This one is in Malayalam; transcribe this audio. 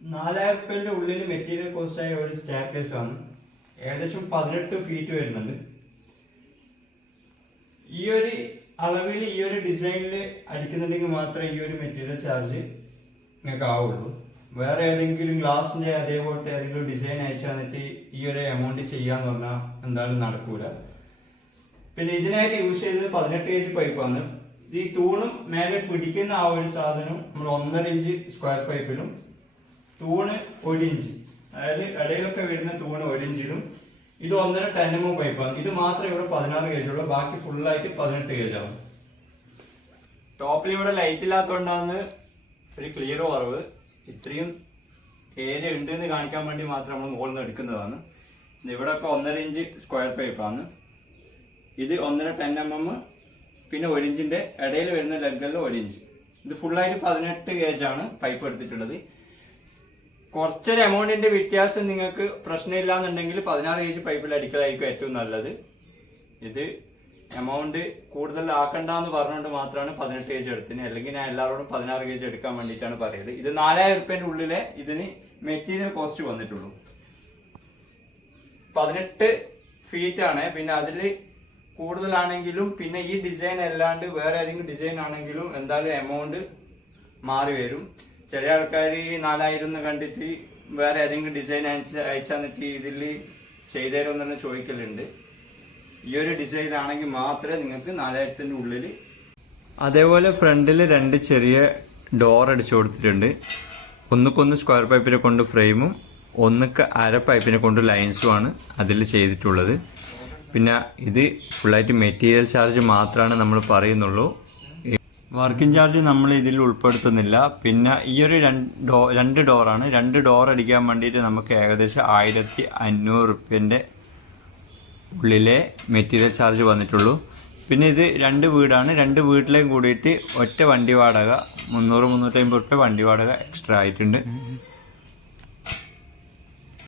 നാലായിരം റുപ്യന്റെ ഉള്ളിൽ മെറ്റീരിയൽ കോസ്റ്റ് ആയ ഒരു സ്റ്റെയർ കേസ് ആണ്. ഏകദേശം പതിനെട്ട് ഫീറ്റ് വരുന്നുണ്ട്. ഈ ഒരു അളവിൽ ഈ ഒരു ഡിസൈനിൽ അടിക്കുന്നുണ്ടെങ്കിൽ മാത്രമേ ഈ ഒരു മെറ്റീരിയൽ ചാർജ് നിങ്ങൾക്ക് ആവുള്ളൂ. വേറെ ഏതെങ്കിലും ഗ്ലാസിന്റെ അതേപോലത്തെ ഏതെങ്കിലും ഡിസൈൻ അയച്ചു തന്നിട്ട് ഈ ഒരു എമൗണ്ട് ചെയ്യാന്ന് പറഞ്ഞാൽ എന്തായാലും നടക്കൂല. പിന്നെ ഇതിനായിട്ട് യൂസ് ചെയ്തത് പതിനെട്ട് കേജ് പൈപ്പാണ് ഇത് ഈ തൂണും മേലെ പിടിക്കുന്ന ആ ഒരു സാധനം നമ്മൾ ഒന്നര ഇഞ്ച് സ്ക്വയർ പൈപ്പിലും തൂണ് ഒരു ഇഞ്ച്. അതായത് ഇടയിലൊക്കെ വരുന്ന തൂണ് ഒരു ഇഞ്ചിലും ഇത് ഒന്നര ടെന്നമോ പൈപ്പാണ് ഇത് മാത്രമേ ഇവിടെ പതിനാറ് കേജ് ഉള്ളൂ. ബാക്കി ഫുള്ളായിട്ട് പതിനെട്ട് കേജ് ആവും. ടോപ്പിൽ ഇവിടെ ലൈറ്റ് ഇല്ലാത്തതുകൊണ്ടാണ് ഒരു ക്ലിയർ കുറവ്. ഇത്രയും ഏരിയ ഉണ്ട് എന്ന് കാണിക്കാൻ വേണ്ടി മാത്രം നമ്മൾ മുകളിൽ നിന്ന് എടുക്കുന്നതാണ്. ഇവിടെ ഒക്കെ ഒന്നര ഇഞ്ച് സ്ക്വയർ പൈപ്പാണ് ഇത് ഒന്നര ടെൻ എം എം പിന്നെ ഒരു ഇഞ്ചിന്റെ ഇടയിൽ വരുന്ന ലെഗിൽ ഒരു ഇഞ്ച്. ഇത് ഫുള്ളായിട്ട് പതിനെട്ട് ആണ് പൈപ്പ് എടുത്തിട്ടുള്ളത്. കുറച്ചൊരു എമൗണ്ടിന്റെ വ്യത്യാസം നിങ്ങൾക്ക് പ്രശ്നമില്ല എന്നുണ്ടെങ്കിൽ പതിനാറ് ഗേജ് പൈപ്പിൽ അടിക്കലായിരിക്കും ഏറ്റവും നല്ലത്. ഇത് എമൗണ്ട് കൂടുതൽ ആക്കണ്ടെന്ന് പറഞ്ഞുകൊണ്ട് മാത്രമാണ് പതിനെട്ട് ഗേജ് എടുത്തിന്. അല്ലെങ്കിൽ ഞാൻ എല്ലാവരോടും പതിനാറ് ഗേജ് എടുക്കാൻ വേണ്ടിയിട്ടാണ് പറയുന്നത് ഇത് നാലായിരം റുപ്യന്റെ ഉള്ളിലെ ഇതിന് മെറ്റീരിയൽ കോസ്റ്റ് വന്നിട്ടുള്ളൂ. പതിനെട്ട് ആണ്. പിന്നെ അതിൽ കൂടുതലാണെങ്കിലും പിന്നെ ഈ ഡിസൈൻ അല്ലാണ്ട് വേറെ ഏതെങ്കിലും ഡിസൈൻ ആണെങ്കിലും എന്തായാലും എമൗണ്ട് മാറി വരും. ചില ആൾക്കാർ ഈ നാലായിരം കണ്ടിട്ട് വേറെ ഏതെങ്കിലും ഡിസൈൻ അയച്ച അയച്ചു തന്നിട്ട് ഇതിൽ ചെയ്തേരോ തന്നെ ചോദിക്കലുണ്ട്. ഈ ഒരു ഡിസൈൻ ആണെങ്കിൽ മാത്രമേ നിങ്ങൾക്ക് നാലായിരത്തിന്റെ ഉള്ളിൽ അതേപോലെ ഫ്രണ്ടിൽ രണ്ട് ചെറിയ ഡോർ അടിച്ചു കൊടുത്തിട്ടുണ്ട്. ഒന്നുക്കൊന്ന് സ്ക്വയർ പൈപ്പിനെ കൊണ്ട് ഫ്രെയിമും ഒന്നുക്ക് അര പൈപ്പിനെ കൊണ്ട് ലൈൻസുമാണ് അതിൽ ചെയ്തിട്ടുള്ളത്. പിന്നെ ഇത് ഫുള്ളായിട്ട് മെറ്റീരിയൽ ചാർജ് മാത്രമാണ് നമ്മൾ പറയുന്നുള്ളൂ. വർക്കിംഗ് ചാർജ് നമ്മൾ ഇതിൽ ഉൾപ്പെടുത്തുന്നില്ല. പിന്നെ ഈ ഒരു രണ്ട് ഡോ രണ്ട് ഡോറാണ്. രണ്ട് ഡോർ അടിക്കാൻ വേണ്ടിയിട്ട് നമുക്ക് ഏകദേശം ആയിരത്തി അഞ്ഞൂറ് റുപ്യന്റെ ഉള്ളിലെ മെറ്റീരിയൽ ചാർജ് വന്നിട്ടുള്ളൂ. പിന്നെ ഇത് രണ്ട് വീടാണ്. രണ്ട് വീട്ടിലേയും കൂടിയിട്ട് ഒറ്റ വണ്ടി വാടക മുന്നൂറ് മുന്നൂറ്റമ്പത് റുപ്യ വണ്ടി വാടക എക്സ്ട്രാ ആയിട്ടുണ്ട്.